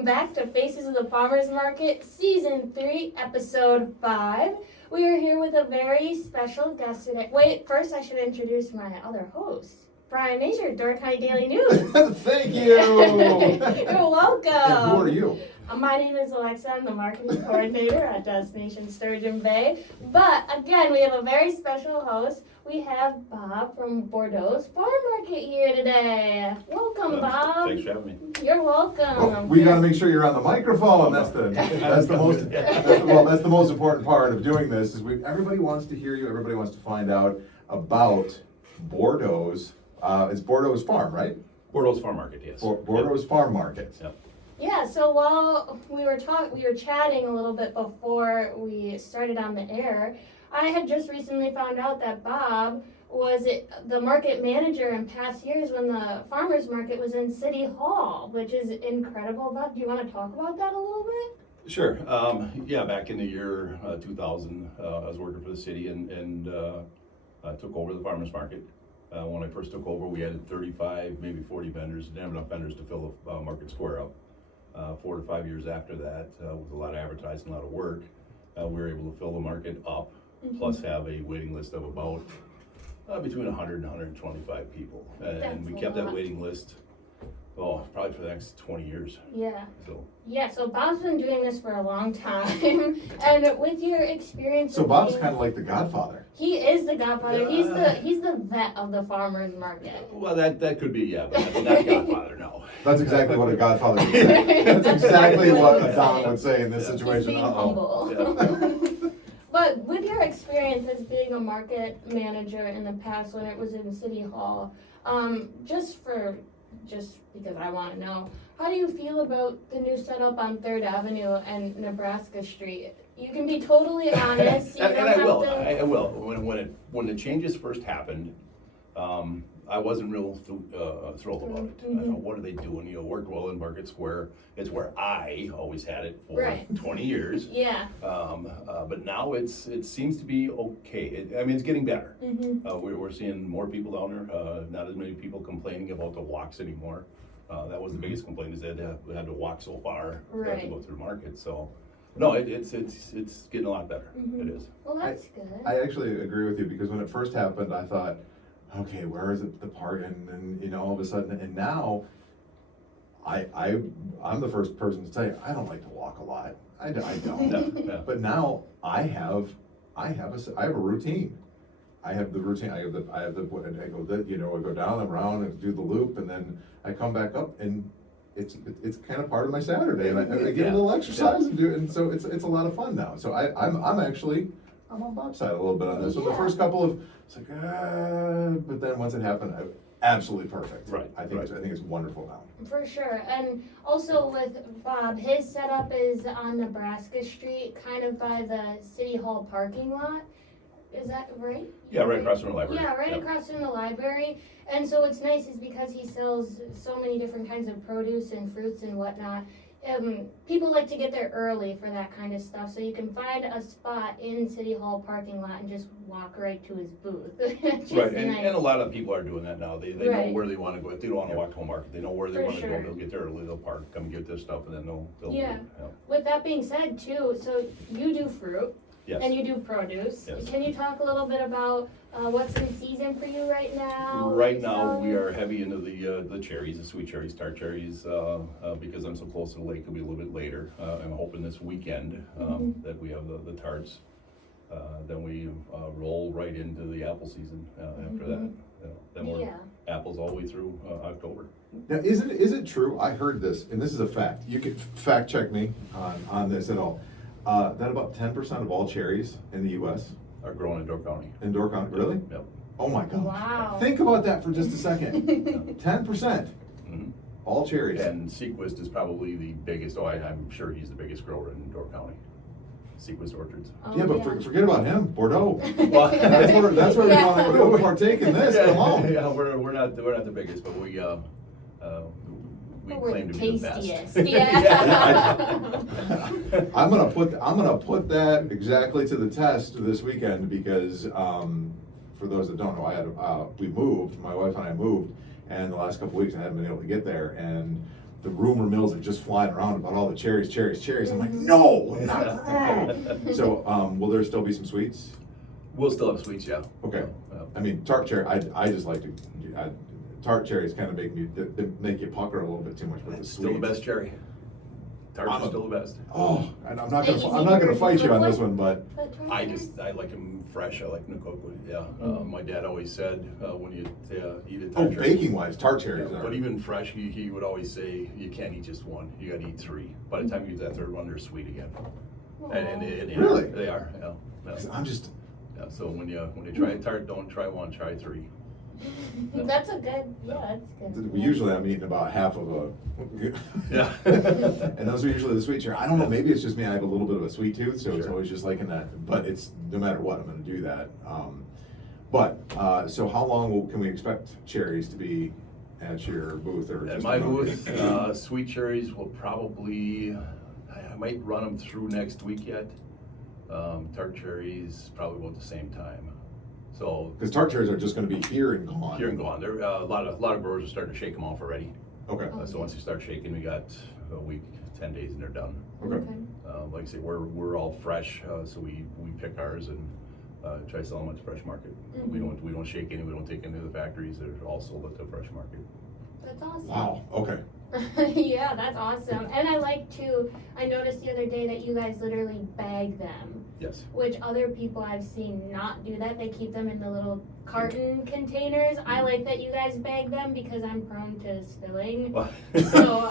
welcome back to Faces of the Farmers Market, Season 3, Episode 5. We are here with a very special guest today. Wait, first I should introduce my other host, Bryan Mazur, Door County Daily News. Thank you! You're welcome! And who are you? My name is Alexa. I'm the marketing coordinator at Destination Sturgeon Bay. But again, we have a very special host. We have Bob from Bordeau's Farm Market here today. Welcome, Bob. Thanks for having me. You're welcome. Oh, we got to make sure you're on the microphone. That's the most important part of doing this. Is everybody wants to hear you. Everybody wants to find out about Bordeau's. It's Bordeau's Farm, right? Bordeau's Farm Market, yes. Bordeau's Farm Market. Yep. Yeah, so while we were chatting a little bit before we started on the air, I had just recently found out that Bob was the market manager in past years when the farmers market was in City Hall, which is incredible. Bob, do you want to talk about that a little bit? Sure. Yeah, back in the year 2000, I was working for the city and took over the farmers market. When I first took over, we had 35, maybe 40 vendors. Didn't have enough vendors to fill the market square up. 4 to 5 years after that, with a lot of advertising, a lot of work, we were able to fill the market up, plus have a waiting list of about between 100 and 125 people. And we kept that waiting list, probably for the next 20 years. Yeah. So Bob's been doing this for a long time. And with your experience... So Bob's kind of like the godfather. He is the godfather. He's the vet of the farmers market. Well, that could be, yeah, but not Godfather, no. That's exactly what a godfather would say. That's exactly what a Don would say in this situation. He's being humble. Yeah. But with your experience as being a market manager in the past when it was in City Hall, just because I want to know, how do you feel about the new setup on 3rd Avenue and Nebraska Street? You can be totally honest. I will. When the changes first happened, I wasn't real thrilled about it. I thought, what are they doing? Worked well in Market Square. It's where I always had it for 20 years. Yeah. But now it seems to be okay. It's getting better. We're seeing more people down there. Not as many people complaining about the walks anymore. That was the biggest complaint, is that we had to walk so far to go through the market. So. No, it's getting a lot better. It is. Well, that's good. I actually agree with you, because when it first happened, I thought, okay, where is it the part? And all of a sudden, and now, I'm the first person to tell you, I don't like to walk a lot. I don't. Yeah. But now I have a routine. I have the routine. I go down and around and do the loop, and then I come back up, and it's kind of part of my Saturday, and I get a little exercise and do it, and so it's a lot of fun now. So I'm on Bob's side a little bit on this. So the first couple of, it's like, but then once it happened, absolutely perfect. Right. I think it's wonderful now. For sure. And also with Bob, his setup is on Nebraska Street, kind of by the City Hall parking lot. Is that right? Yeah, right across from the library. Yeah, right across from the library. And so what's nice is because he sells so many different kinds of produce and fruits and whatnot, people like to get there early for that kind of stuff. So you can find a spot in City Hall parking lot and just walk right to his booth. Right, and a lot of people are doing that now. They know Right. where they want to go. If they don't want to walk to a market, they know where they For want to sure. go. They'll get there early, they'll park, come get their stuff, and then they'll Yeah. leave. With that being said, too, so you do fruit. Yes. And you do produce. Yes. Can you talk a little bit about what's in season for you right now? Right now, we are heavy into the cherries, the sweet cherries, tart cherries, because I'm so close to the lake. It'll be a little bit later. I'm hoping this weekend that we have the tarts. Then we roll right into the apple season after that. Then we're apples all the way through October. Now, is it true? I heard this, and this is a fact. You can fact check me on this at all. That about 10% of all cherries in the U.S. Are grown in Door County. In Door County, really? Yep. Oh my gosh. Wow. Think about that for just a second. 10%. All cherries. And Sequist is probably the biggest. I'm sure he's the biggest grower in Door County. Sequist Orchards. Yeah, but forget about him, Bordeaux. Well, that's where we want to partake in this. Come on. Yeah, we're not the biggest, but we claim to be the best. Tastiest. Yeah. I'm gonna put that exactly to the test this weekend, because for those that don't know, we moved. My wife and I moved, and the last couple of weeks I haven't been able to get there, and the rumor mills are just flying around about all the cherries. I'm like, no, not that. So, will there still be some sweets? We'll still have sweets, yeah. Okay. I mean, tart cherry, I just like to, tart cherries kind of they make you pucker a little bit too much with the It's sweets. still the best cherry. Tarts are still the best. Oh, and I'm not Is gonna it fight you on good this one, but I like them fresh. I like them cooked. Yeah. My dad always said when you eat a tart cherry. baking wise, tart cherries are. But even fresh, he would always say you can't eat just one. You got to eat 3. By the time you eat that third one, they're sweet again. And they Really? They are. Yeah. I'm just. Yeah. So when you try a tart, don't try 1, try 3. That's a good, yeah, that's good. Usually I'm eating about half of a. Yeah. And those are usually the sweet cherry. I don't know, maybe it's just me, I have a little bit of a sweet tooth, so it's Sure. always just liking that, but it's, no matter what, I'm gonna do that. So how long can we expect cherries to be at your booth or? At just my around booth, here? sweet cherries will probably, I might run them through next week yet. Tart cherries probably about the same time. So Cause tart cherries are just gonna be here and gone. here and gone. There a lot of growers are starting to shake them off already. Okay, So once you start shaking, we got a week, 10 days, and they're done. okay. Like I say, we're all fresh, so we pick ours and try to sell them at the fresh market. We don't shake any. We don't take any to the factories. They're all sold at the fresh market. That's awesome. Wow, okay. Yeah, that's awesome. And I like to, I noticed the other day that you guys literally bag them, Yes. which other people I've seen not do that. They keep them in the little carton containers. I like that you guys bag them because I'm prone to spilling. So,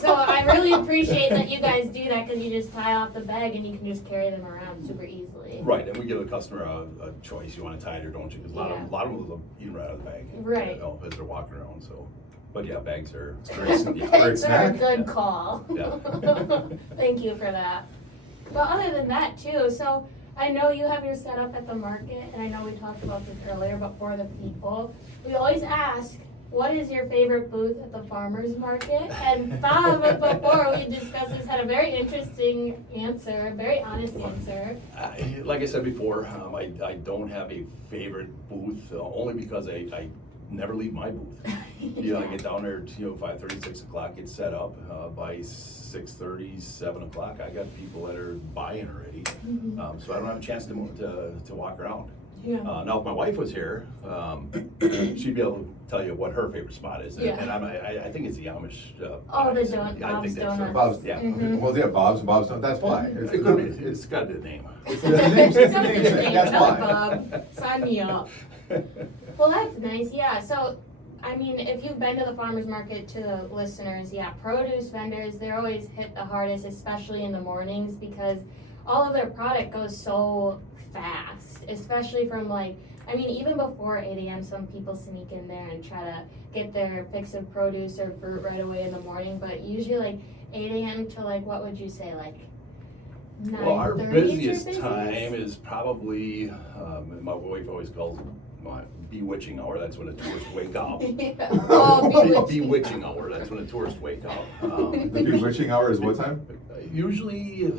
so I really appreciate that you guys do that because you just tie off the bag and you can just carry them around super easily. Right, and we give the customer a choice. You want to tie it or don't you? Because a lot of them will eat right out of the bag. Right. You know, as they're walking around. So, but yeah, bags are. Great Yeah. Bags are a snack. good call. Yeah. Thank you for that. But other than that too, so I know you have your setup at the market, and I know we talked about this earlier, but for the people, we always ask, what is your favorite booth at the farmer's market? And Bob, before we discussed this, had a very interesting answer, very honest answer. Like I said before, I don't have a favorite booth, only because I never leave my booth. You know, I get down there, 5:30, 6 o'clock, get set up. By 6:30, 7 o'clock, I got people that are buying already. So I don't have a chance to walk around. Yeah. Now, if my wife was here, she'd be able to tell you what her favorite spot is. Yeah. And I think it's the Amish. Oh, the pies. Bob's I think that's Donuts. Bob's, Yeah. Mhm. well, yeah, Bob's, that's why. It could be. It's got a good name. It's the namesake, that's why. Bob, sign me up. Well, that's nice, yeah. So, I mean, if you've been to the farmer's market, to the listeners, yeah, produce vendors, they're always hit the hardest, especially in the mornings, because all of their product goes so fast, especially from like, I mean, even before 8 a.m., some people sneak in there and try to get their fix of produce or fruit right away in the morning, but usually like 8 a.m. to like, what would you say, like 9:30? Well, our is your busiest busiest? time is probably, my wife always calls it my bewitching hour. That's when the tourists wake up. Yeah. Oh, bewitching. Bewitching hour. That's when the tourists wake up. The bewitching hour is what time? Usually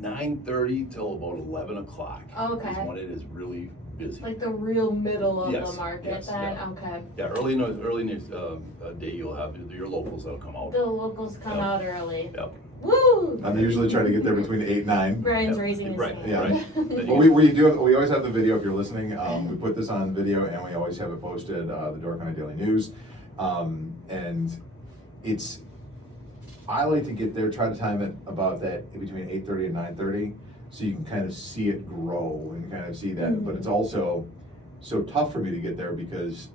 9:30 till about 11 o'clock. Okay. Is when it is really busy. Like the real middle of Yes, the market, yes, that, yeah. okay. Yeah, early in the day you'll have your locals that'll come out. The locals come Yep. out early. Yep. Woo! I'm usually trying to get there between 8 and 9. Brian's Yep. raising his Right, hand. Yeah. right. Well, we always have the video if you're listening. We put this on video and we always have it posted, the Door County Daily News. And I like to get there, try to time it about that between 8:30 and 9:30, so you can kind of see it grow and kind of see that. But it's also so tough for me to get there because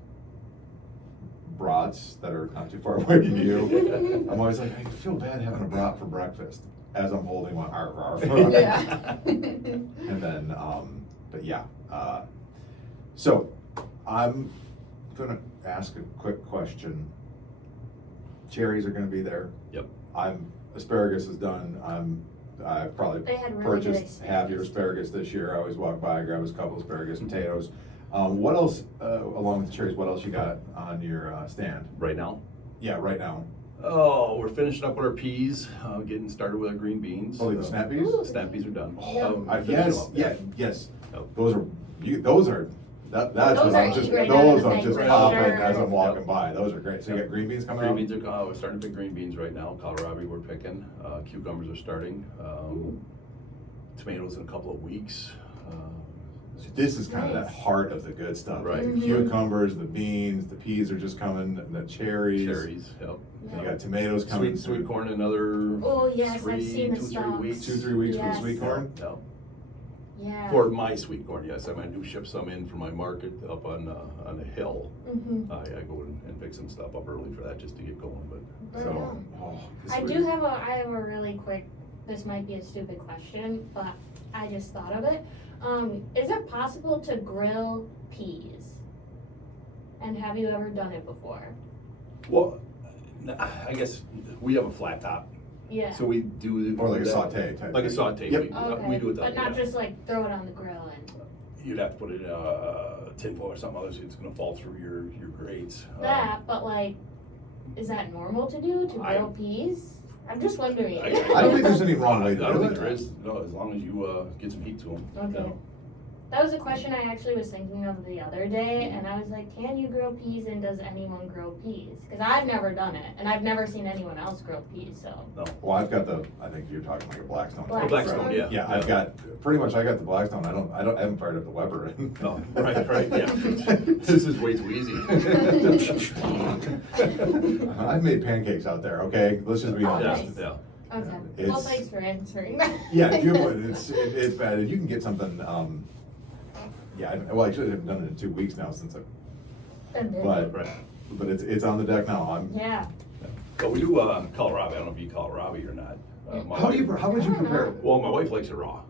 brats that are not too far away from you, I'm always like, I feel bad having a brat for breakfast as I'm holding one. Arf, arf. Yeah. And then, but yeah, so I'm gonna ask a quick question. Cherries are gonna be there. Yep. Asparagus is done. I've probably They had really good purchased half your asparagus. asparagus this year. I always walk by, grab us a couple asparagus, potatoes. What else, along with the cherries, what else you got on your stand? Right now? Yeah, right now. Oh, we're finishing up with our peas, getting started with our green beans. Oh, the snap peas? Ooh. Snap peas are done. Yeah. Finishing Yes, them up, yeah, yes. Yep. Those are That's Those what are I'm just, great. those Like, I'm just for popping sure. as I'm walking by, those are great. So you got green beans coming out? Green beans are, we're starting to pick green beans right now, kohlrabi we're picking, cucumbers are starting, tomatoes in a couple of weeks. So this is kind of that Nice. heart of the good stuff. Right. The cucumbers, the beans, the peas are just coming, and the cherries. Cherries, yep. And you got tomatoes coming. Sweet corn, another Oh, yes, I've seen the 2-3 stalks. weeks. 2-3 weeks for the Yes. sweet corn? Yep. Yeah. For my sweet corn, yes, I do ship some in from my market up on the hill. Mhm. I go and pick some stuff up early for that just to get going, but. Right So, on. oh, this I would- do have I have a really quick, this might be a stupid question, but I just thought of it. Is it possible to grill peas? And have you ever done it before? Well, I guess we have a flat top, Yeah. so we do. Or like a that- saute type. Like a thing. saute, Yep. we do it that But way. not yeah. just like throw it on the grill and You'd have to put it in a tin foil or something, otherwise it's gonna fall through your grates. that, but like, is that normal to do, to I- grill peas? I'm just wondering. I don't think there's any wrong way to I don't do think it. there is, no, as long as you, get some heat to them. Okay. That was a question I actually was thinking of the other day, and I was like, can you grill peas and does anyone grill peas? Because I've never done it, and I've never seen anyone else grill peas, so. No, Well, I've got I think you're talking like a Blackstone. type. Oh, Blackstone, yeah. Yeah, I've got, pretty much I got the Blackstone. I haven't fired up the Weber. no, right, yeah. This is way too easy. I've made pancakes out there, okay? Let's just be Oh, honest. nice. Yeah, Okay, well, It's- thanks for answering that. Yeah, if you, it's bad. If you can get something, well, I should have done it in 2 weeks now since but right. it's on the deck now. Yeah, But we do, kohlrabi, I don't know if you eat kohlrabi or not. My How wife- would you compare it? Well, my wife likes it raw.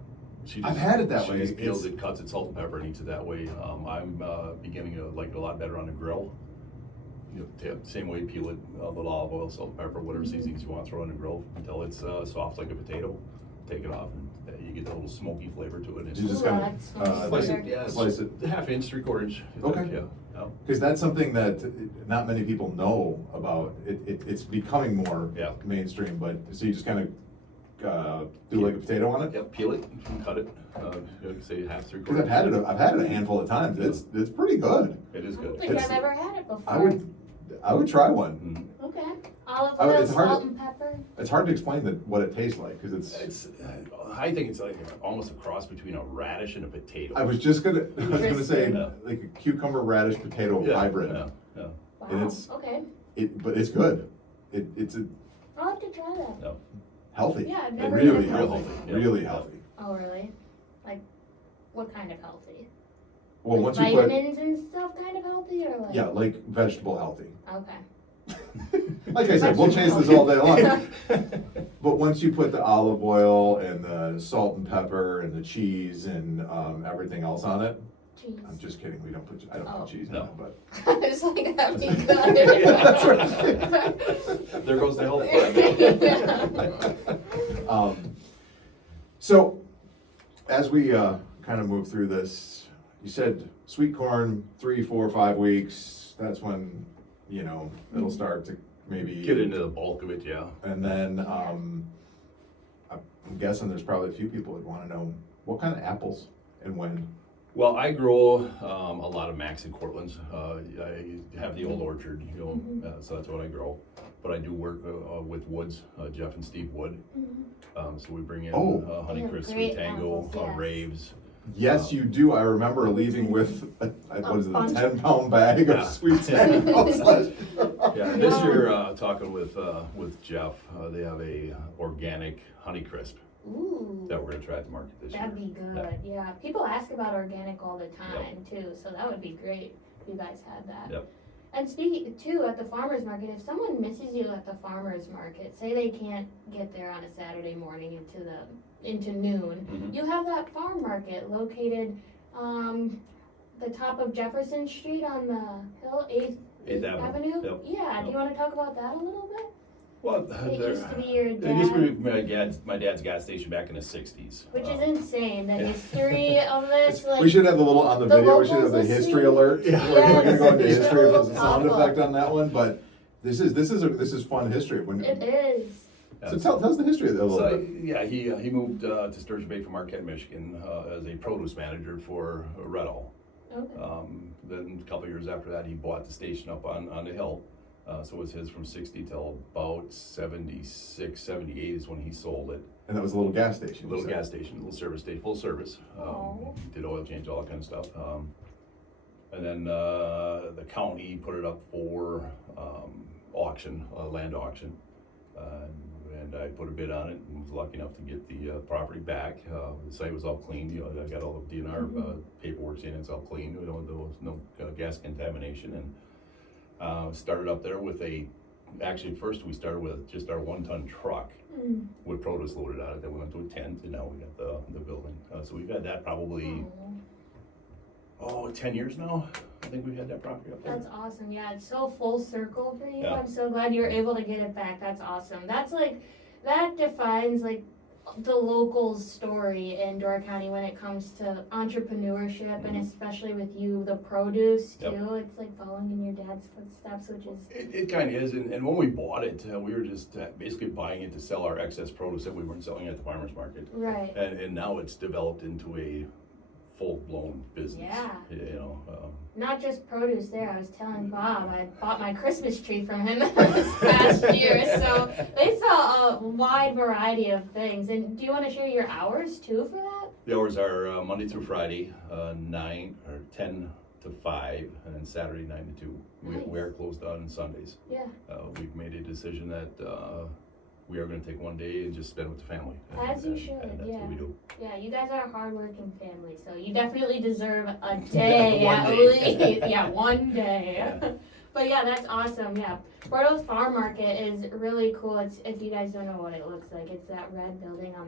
She I've just- had it that she way. just peels It's- it, cuts it, salt and pepper, and eats it that way. I'm beginning to like it a lot better on the grill. Same way, peel it, a little olive oil, salt, and pepper, whatever seasonings you want, throw it on the grill until it's soft like a potato. Take it off, and you get a little smoky flavor to it. You just Ooh, kind that's of nice. Slice Sure. it, yeah, Slice it. half inch, 3/4 inch. Okay. Yeah, yeah. Because that's something that not many people know about. It's becoming more Yeah. mainstream, but so you just kind of do like a potato on it. Yep, peel it and cut it. Say half, 3/4. Because I've had it a handful of times. It's pretty good. It is I don't good. think It's- I've ever had it before. I would try one. Mhm. Okay, olive I would- oil, it's hard salt to- and pepper. It's hard to explain what it tastes like because It's, I think it's like almost a cross between a radish and a potato. I was gonna say Interesting. like a cucumber radish potato Yeah, hybrid. Yeah, yeah, Wow, And it's- okay, But it's good. It's I'll have to try that. yeah. healthy. Yeah, I've never Really had healthy. healthy, yeah. Really Yeah. healthy. Oh, really? Like, what kind of healthy? Well, Like once you put vitamins and stuff kind of healthy, or like? like vegetable healthy. Okay. Like I said, we'll chase this all day long. But once you put the olive oil and the salt and pepper and the cheese and everything else on it, Cheese. I'm just kidding. I don't Oh. put cheese in No. it, but. It's like that'd be That's good. right. There goes the health So, as we kind of move through this, you said sweet corn, 3, 4, 5 weeks. That's when it'll start to maybe Get into the bulk of it, yeah. And then I'm guessing there's probably a few people that want to know what kind of apples and when. Well, I grow a lot of Max and Cortlands. I have the old orchard, so that's what I grow. But I do work with Woods, Jeff and Steve Wood. So we bring in Oh. Honeycrisp, They have Sweet great Tango, apples, yes. Raves. Yes, you do. I remember leaving with a bunch. 10-pound bag Yeah. of sweet potatoes. Yeah, and this year, talking with Jeff, they have a organic Honeycrisp Ooh, that we're gonna try at the market this year. that'd be good. Yeah, people ask about organic all the time too, so that would be great if you guys had that. Yep. And speaking too, at the farmer's market, if someone misses you at the farmer's market, say they can't get there on a Saturday morning into noon, Mhm. you have that farm market located the top of Jefferson Street on the hill, 8th 8th Avenue. Yep. Yeah, do you want to talk about that a little bit? Well, It used to be your it used to dad, be my dad's gas station back in the 60s. which is insane, the history of this, like. We should have the little on the The video. We should have locals the history listening. alert. Yeah. We're gonna go into Yes. history if there's a sound Awful. effect on that one, but this is fun history. It is. So tell us the history of that a little So, bit. yeah, he moved to Sturgeon Bay from Marquette, Michigan, as a produce manager for Red All. Okay. Then a couple of years after that, he bought the station up on the hill. So it was his from 60 till about 76, 78 is when he sold it. And that was a little gas station. you Little said? gas station, little service station, full service. Oh. Did oil change, all that kind of stuff. And then the county put it up for auction, land auction. And I put a bid on it and was lucky enough to get the property back. The site was all cleaned, you know, I got all the DNR paperwork in, it's all clean, there was no gas contamination. And started up there with actually first we started with just our 1-ton truck with produce loaded on it, then we went to a tent, and now we got the building. So we've had that probably, 10 years now. I think we've had that property up there. That's awesome. Yeah, it's so full circle for you. Yeah. I'm so glad you were able to get it back. That's awesome. That's like, that defines like the local story in Door County when it comes to entrepreneurship and especially with you, the produce too. Yep. It's like following in your dad's footsteps, which is. It kind of is, and when we bought it, we were just basically buying it to sell our excess produce that we weren't selling at the farmer's market. Right. And now it's developed into a full-blown business. Yeah. You know, Not just produce there. I was telling Bob I bought my Christmas tree from him this past year. So they sell a wide variety of things. And do you want to share your hours too for that? the hours are Monday through Friday, 10 to 5, and then Saturday 9 to 2. Nice. We are closed on Sundays. Yeah. We've made a decision that we are going to take one day and just spend with the family. As you should, and that's yeah. what we do. Yeah, you guys are a hardworking family, so you definitely deserve a day One at day. least. Yeah, one day. Yeah. But yeah, that's awesome. Yeah, Bordeau's Farm Market is really cool. It's, if you guys don't know what it looks like, it's that red building on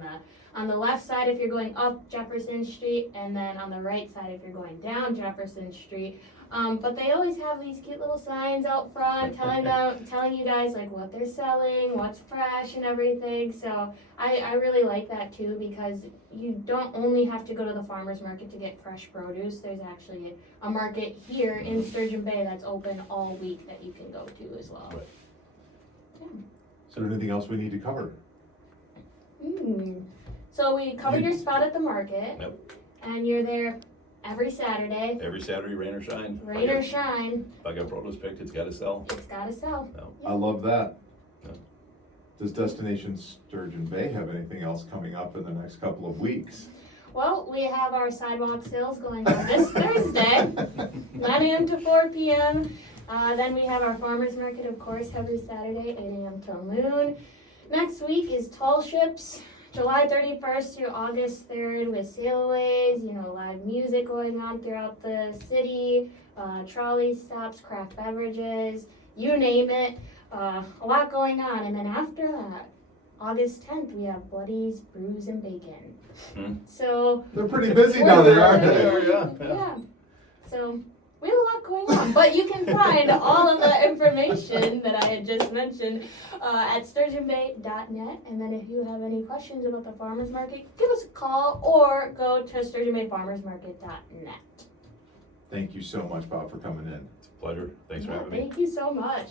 the left side if you're going up Jefferson Street, and then on the right side if you're going down Jefferson Street. But they always have these cute little signs out front telling you guys like what they're selling, what's fresh and everything. So I really like that too, because you don't only have to go to the farmer's market to get fresh produce. There's actually a market here in Sturgeon Bay that's open all week that you can go to as well. Right. Yeah. Is there anything else we need to cover? So we covered your spot at the market. Yep. And you're there every Saturday. Every Saturday, rain or shine. Rain or shine, If I got produce picked, it's got to sell. it's gotta sell. No. I love that. Yeah. Does Destination Sturgeon Bay have anything else coming up in the next couple of weeks? Well, we have our sidewalk sales going on this Thursday, 9 a.m. to 4 p.m. Then we have our farmer's market, of course, every Saturday, 8 a.m. till noon. Next week is Tall Ships, July 31st through August 3rd with sailways, live music going on throughout the city, trolley stops, craft beverages, you name it, a lot going on. And then after that, August 10th, we have Bloodies, Brews, and Bacon. So They're pretty busy down there, aren't they? yeah. So we have a lot going on, but you can find all of the information that I had just mentioned at sturgeonbay.net. And then if you have any questions about the farmers market, give us a call or go to sturgeonbayfarmersmarket.net. Thank you so much, Bob, for coming in. It's a pleasure. Thanks for having me. Thank you so much.